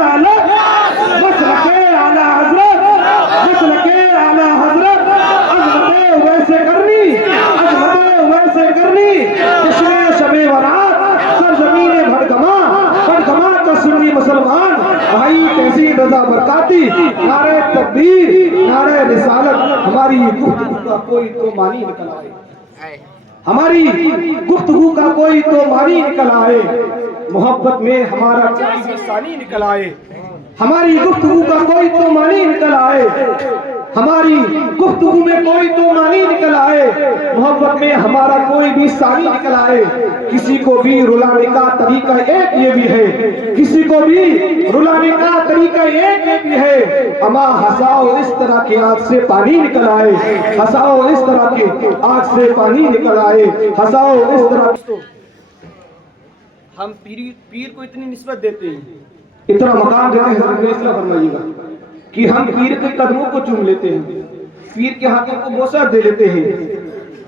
रिसालत मसलके आला हजरत मसलके आला हजरत अज़मते वैसे करनी जश्न शबे वरात सरजमीन भड़कमा का सुन्नी मुसलमान भाई कैसी रजा बरकाती नारे तकबीर नारे रिसालत। हमारी गुफ्तगू का कोई तो मानी निकल आए, हमारी गुफ्तगू का कोई तो मानी निकल आए, मोहब्बत में हमारा कोई सानी निकल आए, हमारी गुफ्तगू का कोई तो मानी निकल आए, हमारी गुफ्तगू में कोई तो मानी निकल आए, मोहब्बत में हमारा कोई भी सानी निकल आए। किसी को भी रुलाने का तरीका एक ये भी है, किसी को भी रुलाने का तरीका एक ये भी है। अमा हंसाओ इस तरह की आंख से पानी निकल आए, हंसाओ इस तरह की आंख से पानी निकल आए, हंसाओ इस तरह। हम पीर को इतनी निस्बत देते हैं, इतना मकाम देते हैं, फैसला फरमाइएगा कि हम पीर के कदमों को चूम लेते हैं, पीर के हाथों को बोसा दे लेते हैं।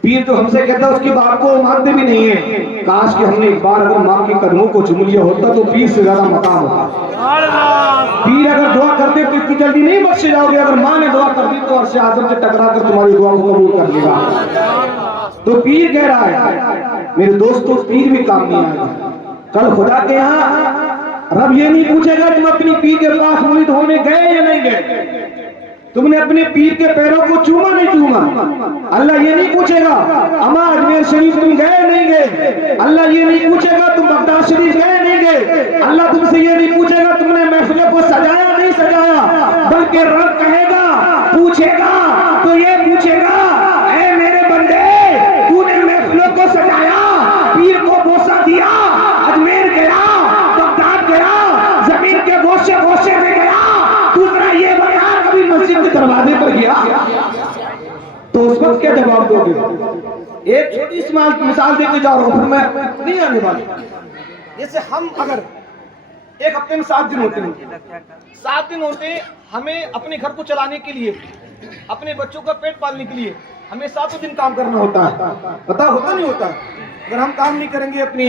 पीर जो हमसे कहता है उसकी बात को मानते भी नहीं है। काश कि हमने एक बार अगर माँ के कदमों को चूम लिया होता तो पीर से ज्यादा मकाम होता। पीर अगर दुआ करते तो इतनी जल्दी नहीं बख्शे जाओगे, अगर माँ ने दुआ कर दी तो अर्श आज़म से टकरा कर तुम्हारी दुआ को कबूल कर लेगा। तो पीर कह रहा है मेरे दोस्तों, पीर भी काम नहीं आएगा। कल खुदा के यहाँ रब ये नहीं पूछेगा तुम अपनी पीर के पास मुरीद होने गए या नहीं गए, तुमने अपने पीर के पैरों को चूमा नहीं चूमा। अल्लाह ये नहीं पूछेगा अमा अजमेर शरीफ तुम गए नहीं गए, अल्लाह ये नहीं पूछेगा तुम बगदाद शरीफ गए नहीं गए, अल्लाह तुमसे ये नहीं पूछेगा तुमने महफिलों को सजाया नहीं सजाया, बल्कि रब कहेगा पूछेगा तो ये पूछेगा ऐ मेरे बंदे तूने महफिलों को सजाया, पीर को बोसा दिया, अजमेर गया, बगदाद गया, जमीन के गोशे गोशे में गया, दूसरा ये बता कभी मस्जिद के दरवाजे पर गया, तो उस वक्त क्या जवाब दोगे? एक छोटी सी मिसाल देके जा रहा हूं, फिर मैं नहीं आने वाला। जैसे हम अगर एक हफ्ते में 7 दिन होते हैं, 7 दिन होते हमें अपने घर को चलाने के लिए, अपने बच्चों का पेट पालने के लिए हमें 7 दिन काम करना होता है। पता होता नहीं होता? अगर हम काम नहीं करेंगे, अपनी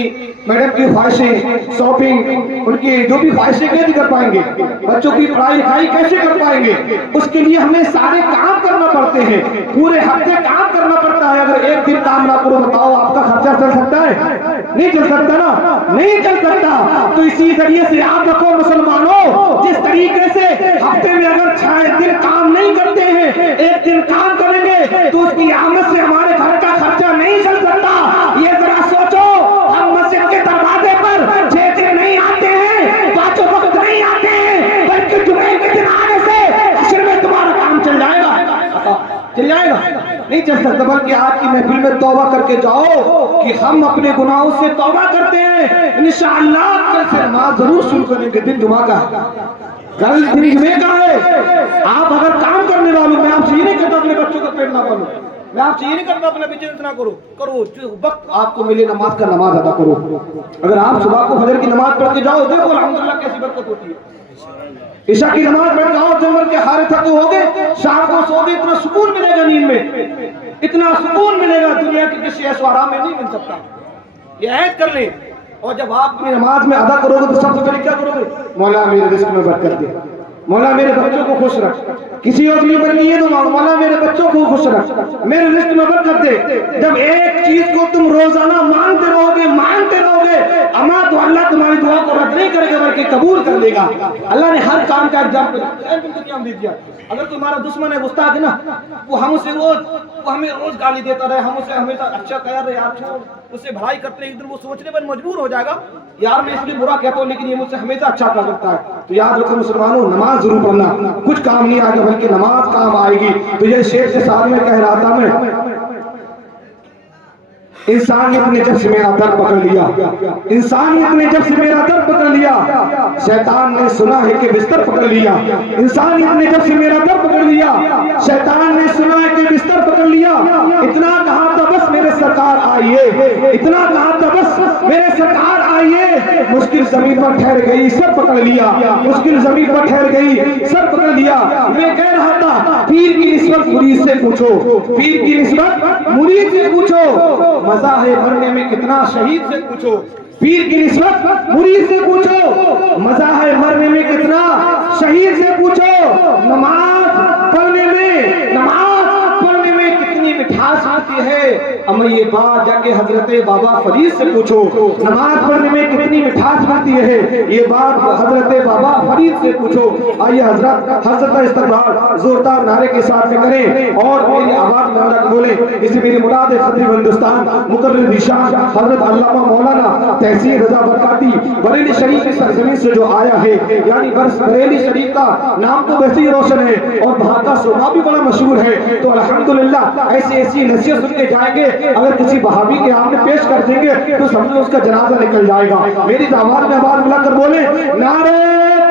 मैडम की ख्वाहिशें, शॉपिंग, उनकी जो भी ख्वाहिशें कैसे कर पाएंगे, बच्चों की पढ़ाई लिखाई कैसे कर पाएंगे? उसके लिए हमें सारे काम करना पड़ते हैं, पूरे हफ्ते काम करना पड़ता है। अगर एक दिन काम ना करो, बताओ आपका खर्चा चल सकता है? नहीं चल सकता ना, नहीं चल सकता। तो इसी जरिए से याद रखो मुसलमानों, जिस तरीके से हफ्ते में अगर 6 दिन काम नहीं करते हैं, एक दिन काम करेंगे तो उसकी आमद से हमारे घर का खर्चा नहीं चल सकता। ये जरा सोचो, हम मस्जिद के दरवाजे पर 6 दिन नहीं आते हैं, 5 वक्त नहीं आते हैं, बल्कि जुमे के दिन आने से अशर में तुम्हारा काम चल जाएगा। चल जाएगा? नहीं चल सकता। बल्कि आज की महफिल में तौबा करके जाओ कि हम अपने गुनाहों से तौबा करते हैं। इंशाअल्लाह कल से नमाज जरूर शुरू करेंगे। दिन जुमा का, कल दिन जुमे का है। आप अगर काम करने वालों, मैं आपसे ये नहीं कहता अपने बच्चों का पेट ना पालो, मैं आपसे ये नहीं करता अपना बिजनेस ना करो, जो वक्त आपको मिले नमाज का नमाज अदा करो। अगर आप सुबह को फजर की नमाज पढ़ के जाओ, देखो अल्हम्दुलिल्लाह कैसी बरकत होती है। ईशा की नमाज पढ़ के आओ, दिन भर के हारे थके होगे, शाम को सोगे, इतना सुकून मिलेगा नींद में, इतना सुकून मिलेगा दुनिया के किसी ऐशो आराम में नहीं मिल सकता। ये ऐद कर ले। और जब आप अपनी नमाज में अदा करोगे तो सबसे पहले क्या करोगे? मौला मेरे रिस्क में बरकत दे, मौला मेरे बच्चों को खुश रख। किसी और के ऊपर नहीं है तो मौला मेरे बच्चों को खुश रख, मेरे रिस्क में बरकत दे। जब एक चीज को तुम रोजाना मांगते रहोगे, अमा तो अल्लाह तुम्हारी दुआ को रद्द नहीं करेगा बल्कि कबूल कर लेगा। अल्लाह ने हर काम का एग्जाम्पल दुनिया में दे दिया। अगर तुम्हारा दुश्मन है, गुस्ताख है ना, वो हमें रोज गाली देता रहे, हम उसे हमेशा अच्छा कह रहे यार छोड़, उसे भलाई करते रहे, एक दिन वो सोचने पर मजबूर हो जाएगा यार मैं इसलिए बुरा कहता हूँ लेकिन ये मुझसे हमेशा अच्छा करता है। तो याद रखो मुसलमानों, नमाज जरूर पढ़ना। कुछ काम नहीं आएगा बल्कि नमाज काम आएगी। तो ये शेर के साथ में कह रहा था मैं, इंसानियत ने जब से मेरा दर पकड़ लिया, इंसानियत ने जब से मेरा दर पकड़ लिया, शैतान ने सुना है कि बिस्तर पकड़ लिया। इंसानियत ने जब से मेरा दर पकड़ लिया, शैतान ने सुना है कि बिस्तर पकड़ लिया। इतना कहा था बस मेरे सरकार आइए, इतना कहा था बस मेरे सरकार आइए। मुश्किल जमीन पर ठहर गई, सर पकड़ लिया, मुश्किल जमीन पर ठहर गई, सर पकड़ लिया। मैं कह रहा था पीर की निस्बत मुरीद से पूछो, पीर की निस्बत मुरीद से पूछो। मजा है मरने में कितना शहीद से पूछो, पीर की निस्बत मुरीद से पूछो। मजा है मरने में कितना तुम्हें ये बात जाके हजरत बाबा फरीद से पूछो, नमाज पढ़ने में कितनी मिठास मिलती है, ये बात हजरत बाबा फरीद से पूछो। आइए हजरत इस्तकबाल जोरदार नारे के साथ में करें और मेरी आवाज में अलग बोले। इसी मेरी मुराद खतीब हिंदुस्तान मुकर्रर निशान हजरत अल्लामा मौलाना तहसीन रजा बरकाती बरेली शरीफ की सरजमीन से जो आया है, यानी बरेली शरीफ का नाम तो वैसे ही रोशन है और वहाँ का शोभा भी बड़ा मशहूर है। तो अल्हम्दुलिल्लाह ऐसी ऐसी नसीहत सुन के जाएंगे, अगर किसी बहावी के आपने पेश कर देंगे तो समझो उसका जनाजा निकल जाएगा। मेरी आवाज में आवाज मिलाकर बोले नारे